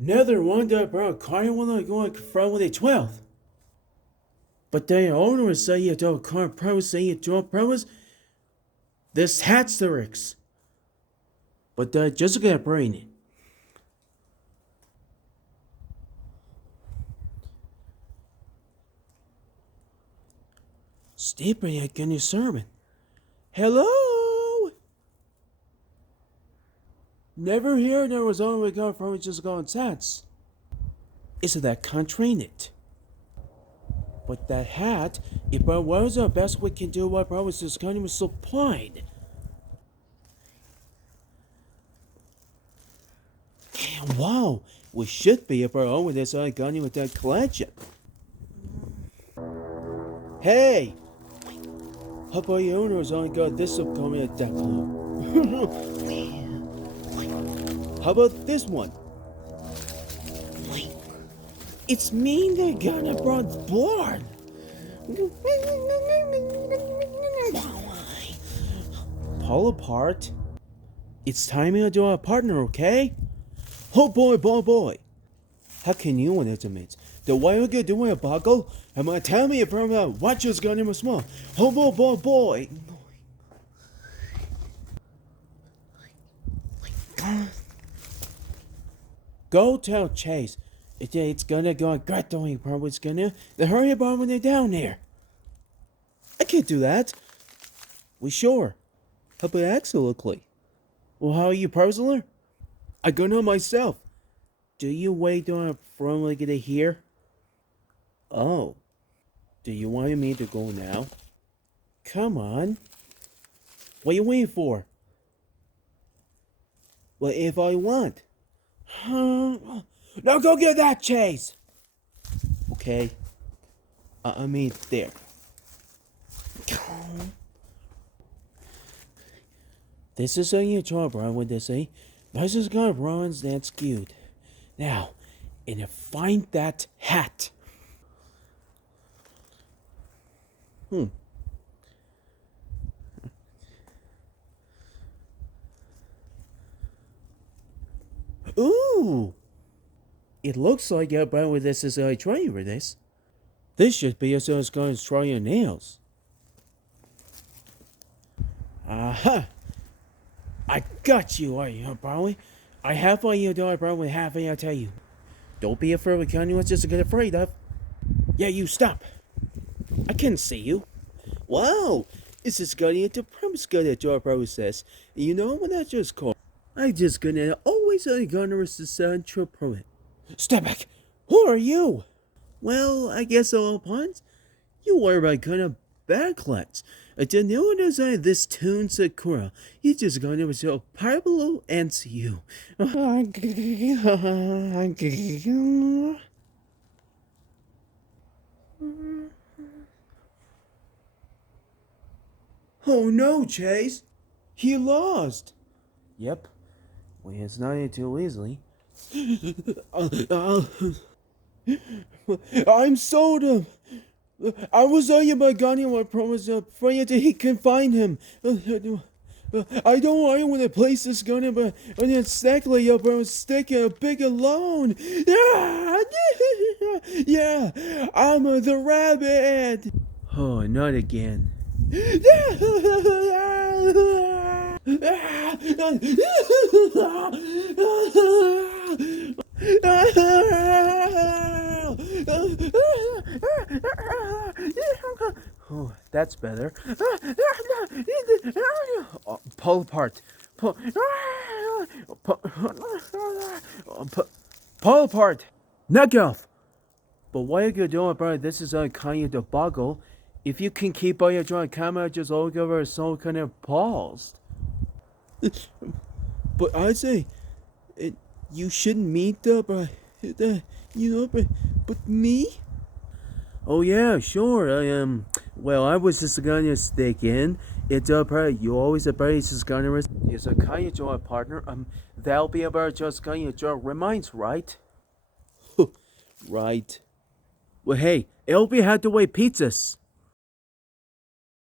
Another one that brought car when I go from the 12th. But the owner say you don't car pro say you don't pros this hatsterix. But just get brain it. Steeper you can you sermon. Hello. Never hear there was only going from just going sense. Isn't that contrain it? But that hat, if I was the best we can do what I was just kind of supplied. Wow, we should be if our own with this gun with that collection. Hey! How about your owners only got this upcoming at that clue? How about this one? It's mean they got a broad board. Pull apart. It's time to do a partner, okay? Oh boy, boy, boy. How can you underestimate the way you get doing a buckle? Am I tell me from what just got him a small? Oh boy, boy, boy. Go tell Chase. It's gonna go great doing probably it's gonna hurry about when they're down there. I can't do that. We sure. How about absolutely? Well, how are you personally? I go know myself. Do you wait on a from like it here? Oh. Do you want me to go now? Come on. What are you waiting for? Well, if I want. Now go get that, Chase! Okay. I mean, there. This is a new job, Brian, what they say. This is got Brian's that's cute. Now, and find that hat. Ooh! It looks like Brian with this is trying for this. This should be as as going to try your nails. Aha! I got you, are you, Brownlee? I have what you do, Brownlee, have I tell you. Don't be afraid, we can't you just get afraid of. Yeah, you stop. I can't see you. Wow! This is getting into promise good at your process. You know what I just called? I just gonna always gonna resist central permit. Step back! Who are you? Well, I guess all puns. You are my kind of backlets. I didn't know design this tune Sakura. You just gonna be so Pablo and you. Oh no, Chase! He lost! Yep. Well, it's not too easily. I'm sold. I was on you by Gunny when I promised praying that he can find him. I don't want when the place is gonna, but when it's exactly up, I was sticking a big alone. Yeah, I'm the rabbit. Oh, not again. Oh, that's better. Oh, pull apart. Pull apart. Knock off. But why are you doing, bro? This is a kind of debacle. If you can keep all your drawing camera, just all over so kind of paused. But I say, you shouldn't meet but but me? Oh yeah, sure. Well, I was just gonna stick in. It's you always just gonna is a kind of joy partner. That'll be about just kind of joy reminds, right? Right. Well, hey, LB had to wait pizzas.